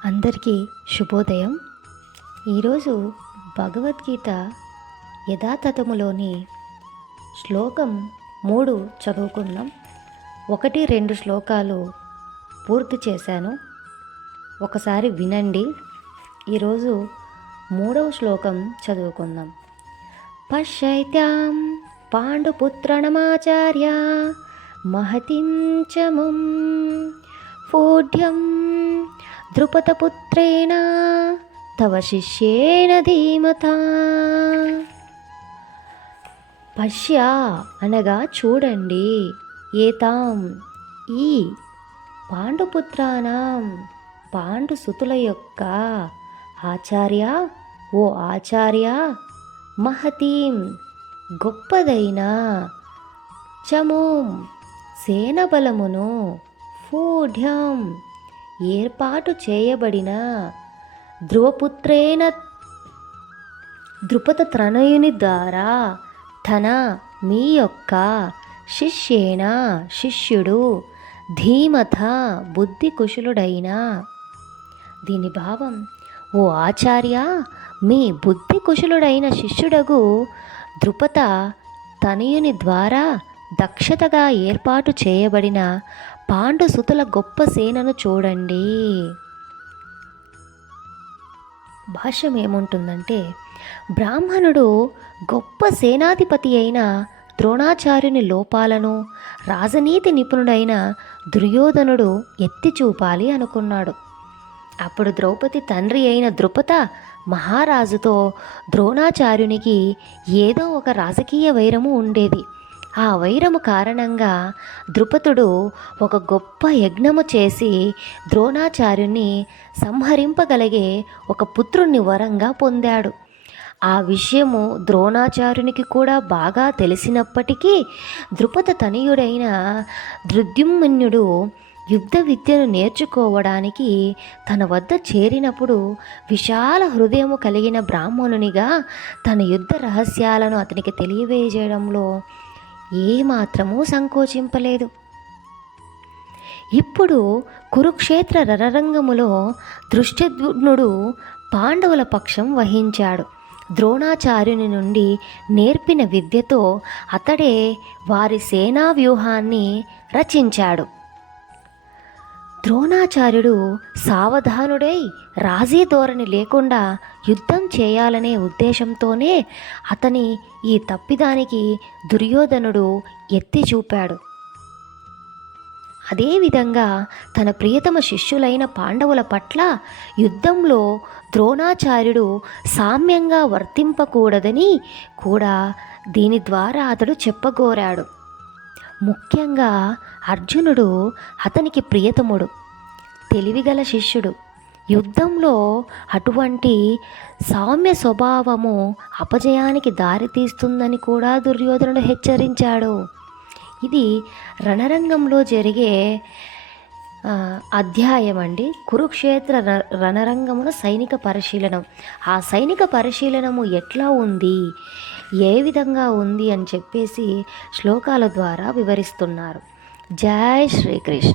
అందరికీ శుభోదయం. ఈరోజు భగవద్గీత యథాతథములోని శ్లోకం 3 చదువుకుందాం. 1-2 శ్లోకాలు పూర్తి చేశాను, ఒకసారి వినండి. ఈరోజు 3వ శ్లోకం చదువుకుందాం. పశ్యైత్యాం పాండుపుత్రణమాచార్య మహతిం చ ముం ఫూఢ్యం ద్రుపదపుత్రేణ తవ శిష్యేన ధీమతా. పశ్య అనగా చూడండి, ఏతాం ఈ పాండుపుత్రానాం పాండుసుతుల యొక్క ఆచార్య ఓ ఆచార్య మహతీం గొప్పదైన చమూం సేనబలమును ఫూఢ్యం ఏర్పాటు చేయబడిన ద్రుపద త్రనయుని ద్వారా తన మీ యొక్క శిష్యేన శిష్యుడు ధీమత బుద్ధి కుశలుడైన. దీని భావం, ఓ ఆచార్య మీ బుద్ధి కుశలుడైన శిష్యుడగు ద్రుపద తనయుని ద్వారా దక్షతగా ఏర్పాటు చేయబడిన పాండుసుతుల గొప్ప సేనను చూడండి. భాష్యం ఏముంటుందంటే, బ్రాహ్మణుడు గొప్ప సేనాధిపతి అయిన ద్రోణాచార్యుని లోపాలను రాజనీతి నిపుణుడైన దుర్యోధనుడు ఎత్తి చూపాలి అనుకున్నాడు. అప్పుడు ద్రౌపది తండ్రి అయిన ద్రుపద మహారాజుతో ద్రోణాచార్యునికి ఏదో ఒక రాజకీయ వైరము ఉండేది. ఆ వైరము కారణంగా ద్రుపదుడు ఒక గొప్ప యజ్ఞము చేసి ద్రోణాచార్యుని సంహరింపగలిగే ఒక పుత్రుణ్ణి వరంగా పొందాడు. ఆ విషయము ద్రోణాచార్యునికి కూడా బాగా తెలిసినప్పటికీ ద్రుపద తనయుడైన ధృద్యుమ్నుడు యుద్ధ విద్యను నేర్చుకోవడానికి తన వద్ద చేరినప్పుడు విశాల హృదయము కలిగిన బ్రాహ్మణునిగా తన యుద్ధ రహస్యాలను అతనికి తెలియజేయడంలో ఏమాత్రమూ సంకోచింపలేదు. ఇప్పుడు కురుక్షేత్ర రణరంగములో దృష్టద్యుమ్నుడు పాండవుల పక్షం వహించాడు. ద్రోణాచార్యుని నుండి నేర్పిన విద్యతో అతడే వారి సేనా వ్యూహాన్ని రచించాడు. ద్రోణాచార్యుడు సావధానుడై రాజీ ధోరణి లేకుండా యుద్ధం చేయాలనే ఉద్దేశంతోనే అతని ఈ తప్పిదానికి దుర్యోధనుడు ఎత్తి చూపాడు. అదేవిధంగా తన ప్రియతమ శిష్యులైన పాండవుల పట్ల యుద్ధంలో ద్రోణాచార్యుడు సామ్యంగా వర్తింపకూడదని కూడా దీని ద్వారా అతడు చెప్పగోరాడు. ముఖ్యంగా అర్జునుడు అతనికి ప్రియతముడు, తెలివిగల శిష్యుడు. యుద్ధంలో అటువంటి సౌమ్య స్వభావము అపజయానికి దారితీస్తుందని కూడా దుర్యోధనుడు హెచ్చరించాడు. ఇది రణరంగంలో జరిగే అధ్యాయం అండి. కురుక్షేత్ర రణరంగమున సైనిక పరిశీలనం. ఆ సైనిక పరిశీలనము ఎట్లా ఉంది, ఏ విధంగా ఉంది అని చెప్పేసి శ్లోకాల ద్వారా వివరిస్తున్నారు. జై శ్రీకృష్ణ.